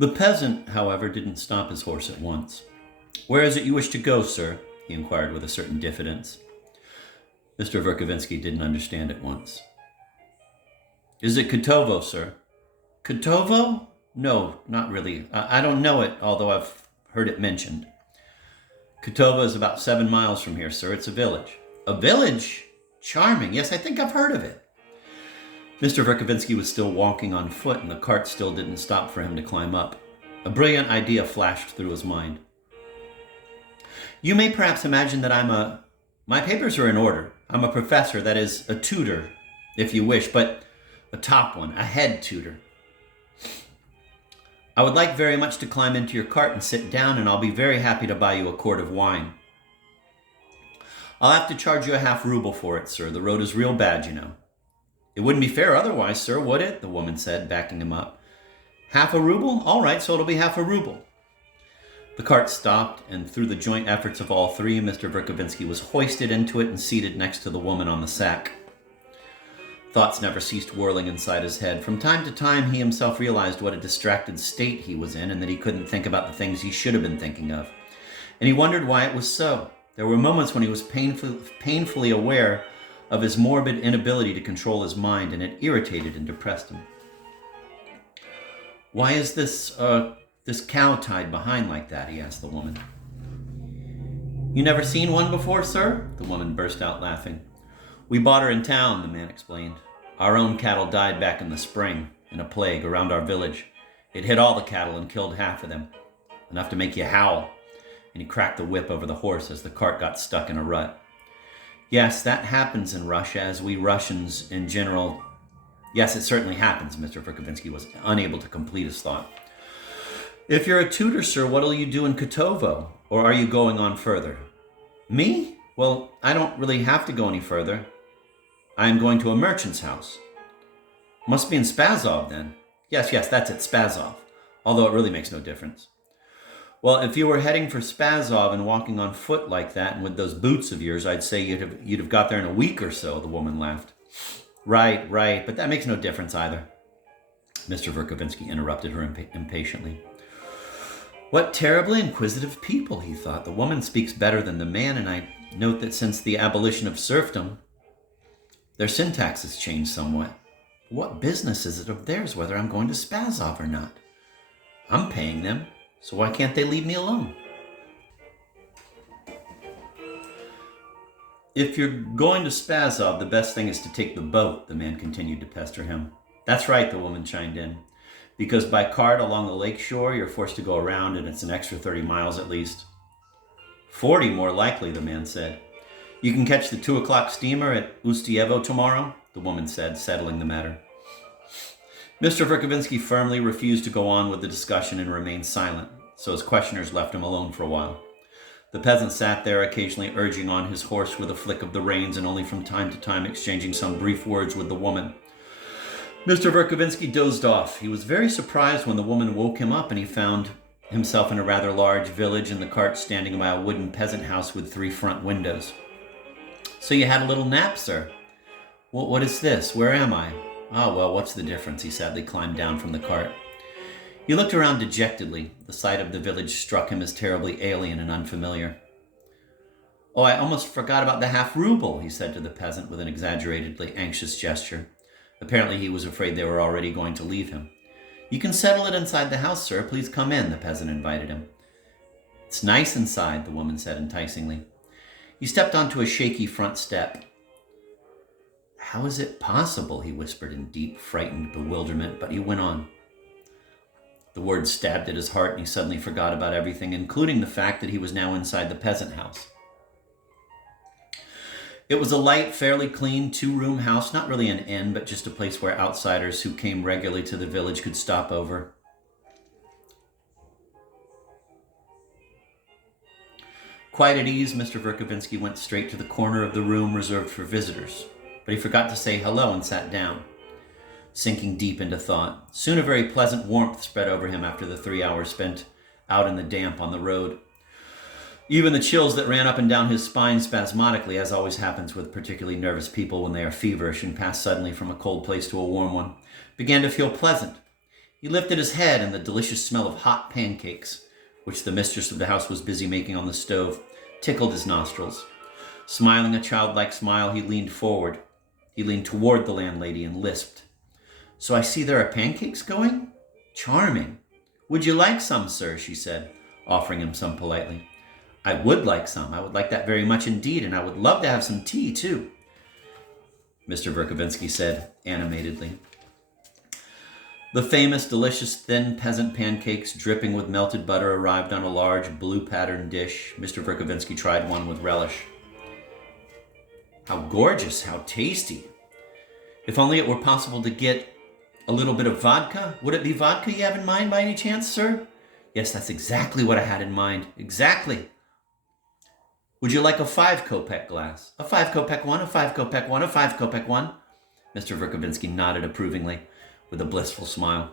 The peasant, however, didn't stop his horse at once. "Where is it you wish to go, sir?" he inquired with a certain diffidence. Mr. Verkovensky didn't understand at once. "Is it Kotovo, sir?" "Kotovo? No, not really. I don't know it, although I've heard it mentioned." "Kotovo is about 7 miles from here, sir. It's a village." "A village? Charming. Yes, I think I've heard of it." Mr. Verkovensky was still walking on foot, and the cart still didn't stop for him to climb up. A brilliant idea flashed through his mind. "You may perhaps imagine that my papers are in order. I'm a professor, that is, a tutor, if you wish, but a top one, a head tutor. I would like very much to climb into your cart and sit down, and I'll be very happy to buy you a quart of wine." "I'll have to charge you a half ruble for it, sir. The road is real bad, you know." "It wouldn't be fair otherwise, sir, would it?" the woman said, backing him up. "Half a ruble? All right, so it'll be half a ruble." The cart stopped, and through the joint efforts of all three, Mr. Verkovensky was hoisted into it and seated next to the woman on the sack. Thoughts never ceased whirling inside his head. From time to time, he himself realized what a distracted state he was in, and that he couldn't think about the things he should have been thinking of. And he wondered why it was so. There were moments when he was painfully aware of his morbid inability to control his mind, and it irritated and depressed him. "Why is this cow tied behind like that?" he asked the woman. "You never seen one before, sir?" The woman burst out laughing. "We bought her in town," the man explained. "Our own cattle died back in the spring, in a plague, around our village. It hit all the cattle and killed half of them, enough to make you howl." And he cracked the whip over the horse as the cart got stuck in a rut. "Yes, that happens in Russia, as we Russians in general..." "Yes, it certainly happens," Mr. Verkovensky was unable to complete his thought. "If you're a tutor, sir, what'll you do in Kotovo? Or are you going on further?" "Me? Well, I don't really have to go any further. I am going to a merchant's house." "Must be in Spazov, then." Yes, that's it, Spazov. Although it really makes no difference." "Well, if you were heading for Spazov and walking on foot like that and with those boots of yours, I'd say you'd have got there in a week or so," the woman laughed. Right, but that makes no difference either." Mr. Verkovensky interrupted her impatiently. "What terribly inquisitive people," he thought. "The woman speaks better than the man, and I note that since the abolition of serfdom, their syntax has changed somewhat. What business is it of theirs whether I'm going to Spazov or not? I'm paying them, so why can't they leave me alone?" "If you're going to Spazov, the best thing is to take the boat," the man continued to pester him. "That's right," the woman chimed in. "Because by cart along the lake shore, you're forced to go around, and it's an extra 30 miles at least." 40 more likely, the man said. "You can catch the 2 o'clock steamer at Ustyevo tomorrow," the woman said, settling the matter. Mr. Verkovensky firmly refused to go on with the discussion and remained silent, so his questioners left him alone for a while. The peasant sat there, occasionally urging on his horse with a flick of the reins and only from time to time exchanging some brief words with the woman. Mr. Verkovensky dozed off. He was very surprised when the woman woke him up and he found himself in a rather large village and the cart standing by a wooden peasant house with 3 front windows. "So you had a little nap, sir?" What is this? Where am I?" "Oh, well, what's the difference?" He sadly climbed down from the cart. He looked around dejectedly. The sight of the village struck him as terribly alien and unfamiliar. "Oh, I almost forgot about the half ruble," he said to the peasant with an exaggeratedly anxious gesture. Apparently he was afraid they were already going to leave him. "You can settle it inside the house, sir. Please come in," the peasant invited him. "It's nice inside," the woman said enticingly. He stepped onto a shaky front step. "How is it possible?" he whispered in deep, frightened bewilderment, but he went on. The words stabbed at his heart, and he suddenly forgot about everything, including the fact that he was now inside the peasant house. It was a light, fairly clean 2-room house, not really an inn, but just a place where outsiders who came regularly to the village could stop over. Quite at ease, Mr. Verkovensky went straight to the corner of the room reserved for visitors, but he forgot to say hello and sat down, sinking deep into thought. Soon a very pleasant warmth spread over him after the 3 hours spent out in the damp on the road. Even the chills that ran up and down his spine spasmodically, as always happens with particularly nervous people when they are feverish and pass suddenly from a cold place to a warm one, began to feel pleasant. He lifted his head, and the delicious smell of hot pancakes, which the mistress of the house was busy making on the stove, tickled his nostrils. Smiling a childlike smile, he leaned forward. He leaned toward the landlady and lisped, "So I see there are pancakes going? Charming. Would you like some, sir?" she said, offering him some politely. "I would like some. I would like that very much indeed, and I would love to have some tea, too," Mr. Verkovensky said animatedly. The famous, delicious, thin peasant pancakes dripping with melted butter arrived on a large, blue-patterned dish. Mr. Verkovensky tried one with relish. "How gorgeous, how tasty. If only it were possible to get a little bit of vodka. Would it be vodka you have in mind by any chance, sir?" "Yes, that's exactly what I had in mind. Exactly." "Would you like a 5-kopeck glass? A 5-kopeck one, a 5-kopeck one, a 5-kopeck one?" Mr. Verkovensky nodded approvingly with a blissful smile.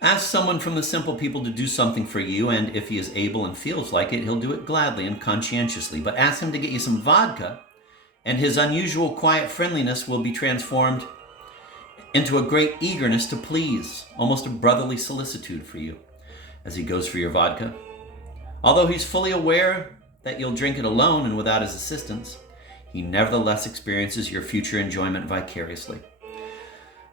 Ask someone from the simple people to do something for you, and if he is able and feels like it, he'll do it gladly and conscientiously. But ask him to get you some vodka, and his unusual quiet friendliness will be transformed into a great eagerness to please, almost a brotherly solicitude for you, as he goes for your vodka. Although he's fully aware that you'll drink it alone and without his assistance, he nevertheless experiences your future enjoyment vicariously.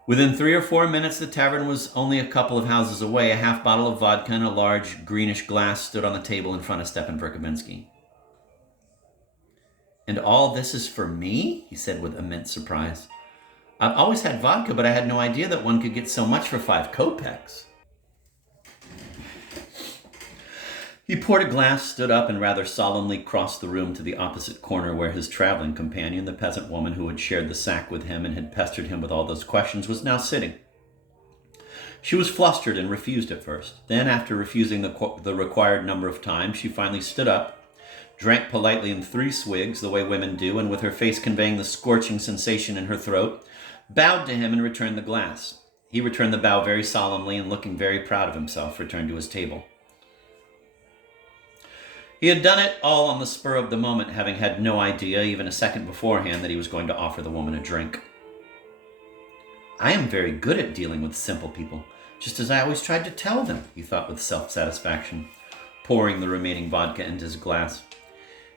Within 3 or 4 minutes, the tavern was only a couple of houses away. A half bottle of vodka and a large greenish glass stood on the table in front of Stepan Verkovensky. "And all this is for me?" he said with immense surprise. "I've always had vodka, but I had no idea that one could get so much for 5 kopecks. He poured a glass, stood up, and rather solemnly crossed the room to the opposite corner where his traveling companion, the peasant woman who had shared the sack with him and had pestered him with all those questions, was now sitting. She was flustered and refused at first. Then, after refusing the required number of times, she finally stood up, drank politely in 3 swigs, the way women do, and with her face conveying the scorching sensation in her throat, bowed to him and returned the glass. He returned the bow very solemnly and, looking very proud of himself, returned to his table. He had done it all on the spur of the moment, having had no idea, even a second beforehand, that he was going to offer the woman a drink. "I am very good at dealing with simple people, just as I always tried to tell them," he thought with self-satisfaction, pouring the remaining vodka into his glass.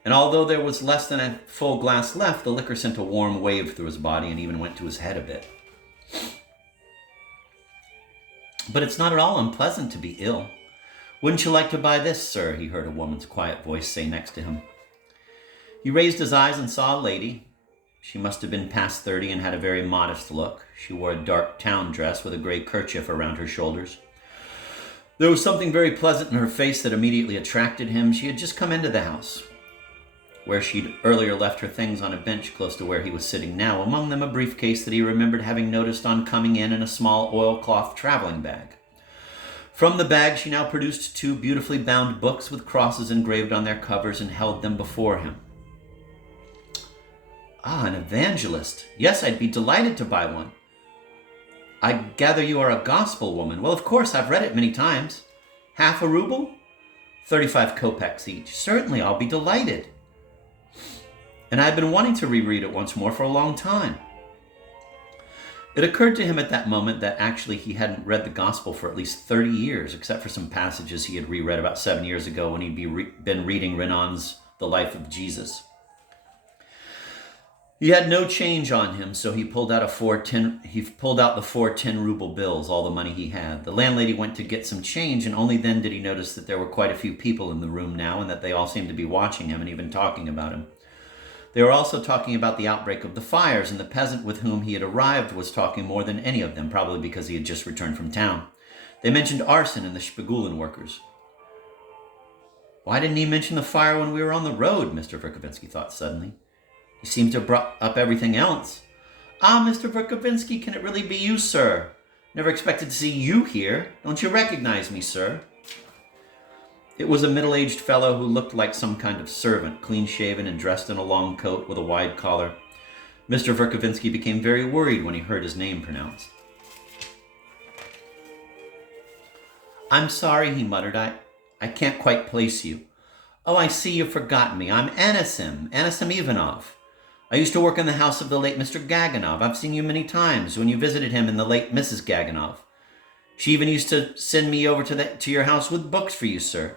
And although there was less than a full glass left, the liquor sent a warm wave through his body and even went to his head a bit. "But it's not at all unpleasant to be ill. Wouldn't you like to buy this, sir?" he heard a woman's quiet voice say next to him. He raised his eyes and saw a lady. She must have been past 30 and had a very modest look. She wore a dark town dress with a gray kerchief around her shoulders. There was something very pleasant in her face that immediately attracted him. She had just come into the house, where she'd earlier left her things on a bench close to where he was sitting now, among them a briefcase that he remembered having noticed on coming in and a small oilcloth traveling bag. From the bag, she now produced 2 beautifully bound books with crosses engraved on their covers and held them before him. "Ah, an evangelist. Yes, I'd be delighted to buy one. I gather you are a gospel woman. Well, of course, I've read it many times. Half a ruble? 35 kopecks each. Certainly, I'll be delighted. And I've been wanting to reread it once more for a long time." It occurred to him at that moment that actually he hadn't read the gospel for at least 30 years, except for some passages he had reread about 7 years ago when he'd been reading Renan's The Life of Jesus. He had no change on him, so he pulled out the 4 10-ruble bills, all the money he had. The landlady went to get some change, and only then did he notice that there were quite a few people in the room now, and that they all seemed to be watching him and even talking about him. They were also talking about the outbreak of the fires, and the peasant with whom he had arrived was talking more than any of them, probably because he had just returned from town. They mentioned arson and the Spigulin workers. "Why didn't he mention the fire when we were on the road?" Mr. Verkovensky thought suddenly. "He seemed to have brought up everything else." "Ah, Mr. Verkovensky, can it really be you, sir? Never expected to see you here. Don't you recognize me, sir?" It was a middle-aged fellow who looked like some kind of servant, clean-shaven and dressed in a long coat with a wide collar. Mr. Verkovensky became very worried when he heard his name pronounced. "I'm sorry," he muttered. I can't quite place you." "Oh, I see you've forgotten me. I'm Anisim Ivanov. I used to work in the house of the late Mr. Gaganov. I've seen you many times when you visited him and the late Mrs. Gaganov. She even used to send me over to your house with books for you, sir.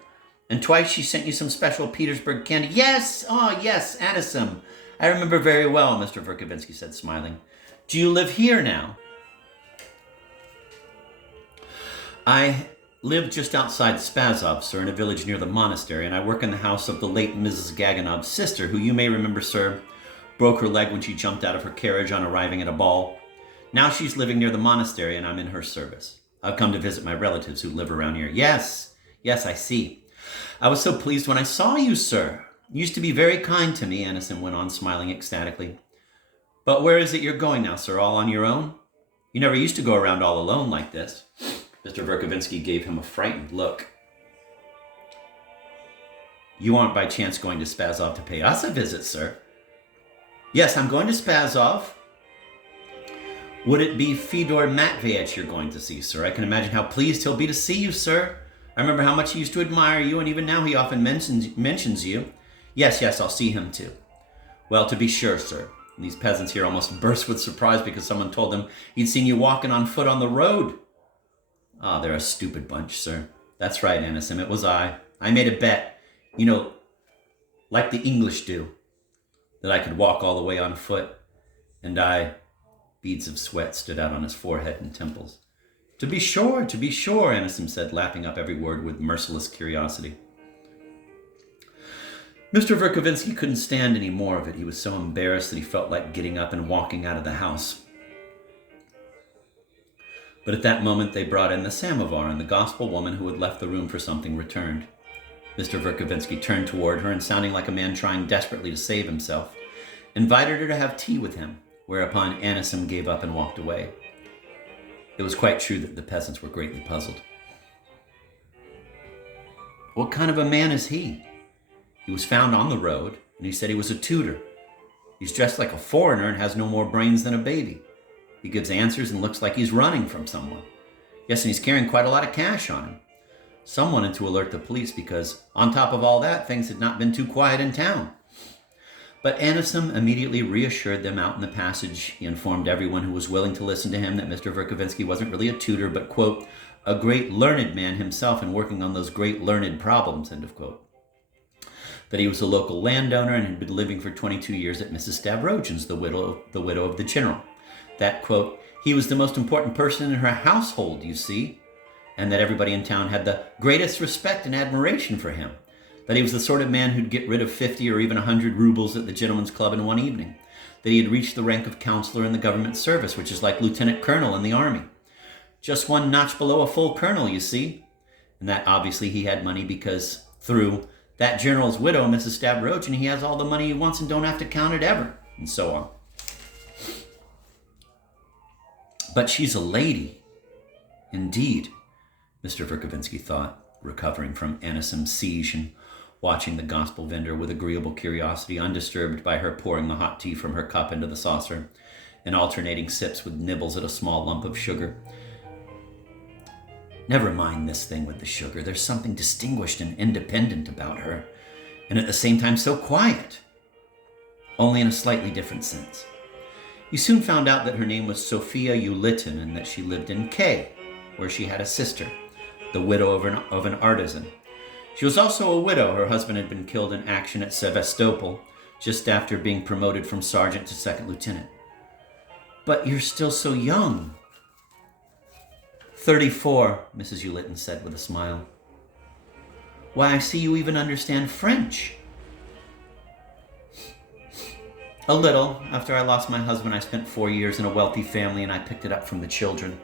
And twice she sent you some special Petersburg candy. Yes! Oh, yes, Anisim. I remember very well, Mr. Verkovensky said, smiling. Do you live here now? I live just outside Spazov, sir, in a village near the monastery, and I work in the house of the late Mrs. Gaganov's sister, who you may remember, sir, broke her leg when she jumped out of her carriage on arriving at a ball. Now she's living near the monastery, and I'm in her service. I've come to visit my relatives who live around here. Yes, I see. I was so pleased when I saw you, sir. You used to be very kind to me, Anisim went on, smiling ecstatically. But where is it you're going now, sir? All on your own? You never used to go around all alone like this. Mr. Verkovensky gave him a frightened look. You aren't by chance going to Spazov to pay us a visit, sir? Yes, I'm going to Spazov. Would it be Fyodor Matveyevich you're going to see, sir? I can imagine how pleased he'll be to see you, sir. I remember how much he used to admire you, and even now he often mentions you. Yes, I'll see him too. Well, to be sure, sir. And these peasants here almost burst with surprise because someone told them he'd seen you walking on foot on the road. Ah, they're a stupid bunch, sir. That's right, Anisim, it was I. I made a bet, like the English do, that I could walk all the way on foot. And beads of sweat stood out on his forehead and temples. To be sure, Anisim said, lapping up every word with merciless curiosity. Mr. Verkovensky couldn't stand any more of it. He was so embarrassed that he felt like getting up and walking out of the house. But at that moment they brought in the samovar, and the gospel woman who had left the room for something returned. Mr. Verkovensky turned toward her and, sounding like a man trying desperately to save himself, invited her to have tea with him, whereupon Anisim gave up and walked away. It was quite true that the peasants were greatly puzzled. What kind of a man is he? He was found on the road, and he said he was a tutor. He's dressed like a foreigner and has no more brains than a baby. He gives answers and looks like he's running from someone. Yes, and he's carrying quite a lot of cash on him. Some wanted to alert the police because, on top of all that, things had not been too quiet in town. But Anisim immediately reassured them out in the passage. He informed everyone who was willing to listen to him that Mr. Verkovensky wasn't really a tutor, but, quote, a great learned man himself and working on those great learned problems, end of quote. That he was a local landowner and had been living for 22 years at Mrs. Stavrogin's, the widow of the general. That, quote, he was the most important person in her household, you see, and that everybody in town had the greatest respect and admiration for him. That he was the sort of man who'd get rid of 50 or even 100 rubles at the gentleman's club in one evening. That he had reached the rank of counselor in the government service, which is like lieutenant colonel in the army. Just one notch below a full colonel, you see. And that obviously he had money because through that general's widow, Mrs. Stavrogin, he has all the money he wants and don't have to count it ever, and so on. But she's a lady. Indeed, Mr. Verkovensky thought, recovering from Anisim's siege and watching the gospel vendor with agreeable curiosity, undisturbed by her pouring the hot tea from her cup into the saucer and alternating sips with nibbles at a small lump of sugar. Never mind this thing with the sugar. There's something distinguished and independent about her, and at the same time so quiet, only in a slightly different sense. He soon found out that her name was Sophia Ulitin and that she lived in K, where she had a sister, the widow of an artisan. She was also a widow. Her husband had been killed in action at Sevastopol just after being promoted from sergeant to second lieutenant. But you're still so young. 34, Mrs. Ulitin said with a smile. Why, I see you even understand French. A little. After I lost my husband, I spent 4 years in a wealthy family and I picked it up from the children.